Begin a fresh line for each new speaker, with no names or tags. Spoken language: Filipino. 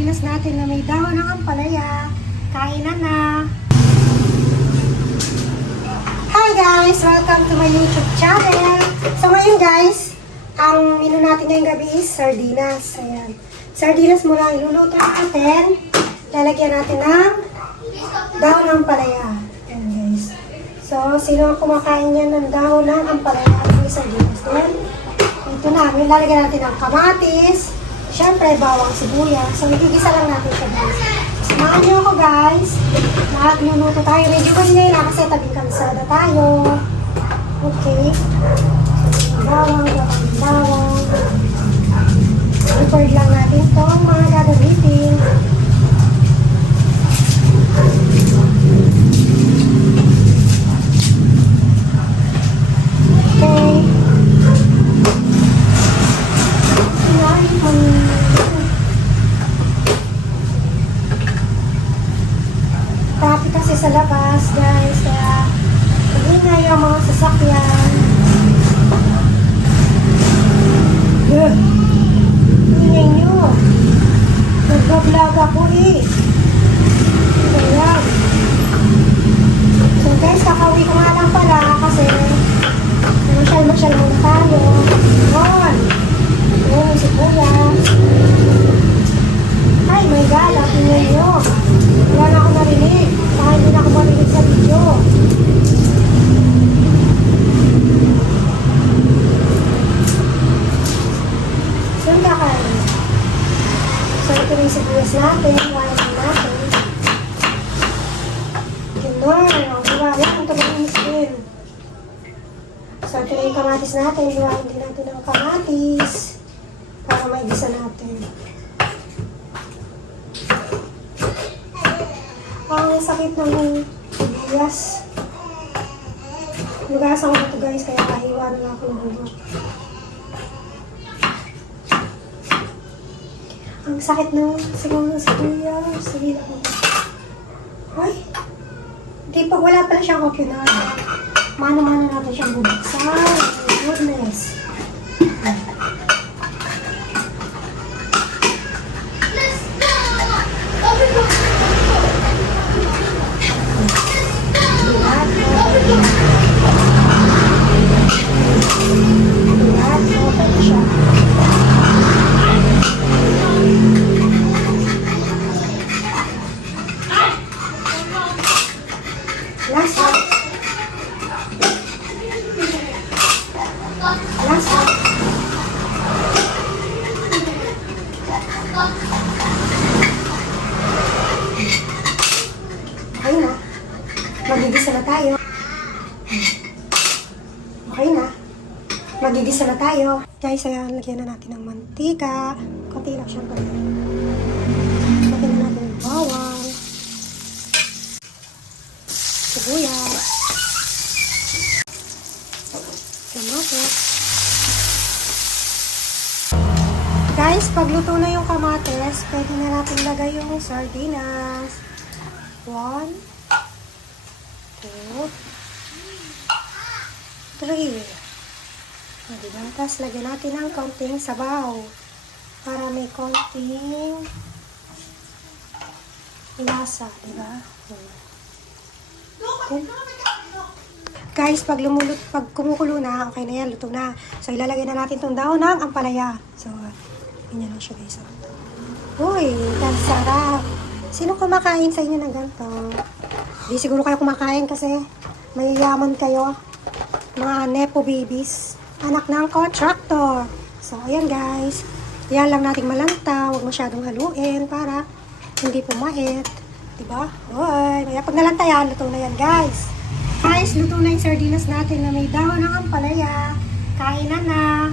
sardinas natin na may dahon ng ampalaya. Kainan na! Hi guys! Welcome to my YouTube channel! So ngayon guys, ang menu natin ngayong gabi is sardinas. Ayan. Sardinas ang iluluto natin. Lalagyan natin ng dahon ng ampalaya. Ayan guys. So, sino ang kumakain yan ng dahon ng ampalaya at may sardinas? Then, ito na. Lalagyan natin ng kamatis. Siyempre, bawang sibuyas. So, igigisa lang natin siya guys. Samahan niyo ako guys. Lahat luluto tayo. Medyo ganyan na kasi tabing kalsada tayo. Okay. Bawang, bawang, bawang. Record lang natin itong mga gagamitin. Okay. Ayan, um, Traffic kasi labas, guys. Kaya, ingay ang mga sasakyan. Yeah. Ingay nyo. Nagbablog ako eh. Kaya. So guys, kakauwi ko nga lang pala kasi masyal-masyal muna tayo. Yun. Yun, si Kuya. Ay, my God, ang ingay nyo. Wala na ako narinig. Baka hindi na ako marinig sa video. So, yung kakain. So, ito na yung sibuyas natin. Iwanan din natin. Ganun. O, diba? Yan, ito na yung skin. So, ito na yung kamatis natin. Iwanan din natin ng kamatis. Para may gisa natin. Ang sakit ng sibuyas. Lugasan ko ito guys, kaya kahiwa na ako ng bugo. Ang sakit ng siguro ng sibuyas. Sige lang. Ay! Di pa, wala pala siyang coconut. Mano-mano natin siyang bubuksan. Oh goodness. Okay na. Magigisa na tayo. Okay na. Magigisa na tayo. Guys, ayan, lagyan na natin ng mantika. Kunti lang siya. Lagyan na natin ng bawang. Sibuyas. Kamatis. Guys, pagluto na yung kamatis, pwede na natin lagay yung sardinas. One, two, three. O, diba? Tapos lagyan natin ng konting sabaw para may konting lasa, diba? Okay. Guys, pag lumulot, pag kumukulo na, okay na yan, luto na. So, ilalagay na natin tong dahon ng ampalaya. So, ganyan lang siya guys. Uy, ang sarap. Sino kumakain sa inyo ng ganito? Di siguro kayo kumakain kasi mayayaman kayo. Mga nepo babies. Anak ng contractor. So, ayan guys. Yan lang nating malanta. Huwag masyadong haluin para hindi pumait. Diba? Uy, maya pag nalanta yan, luto na yan guys. Guys, luto na yung sardinas natin na may dahon ng ampalaya. Kainan na.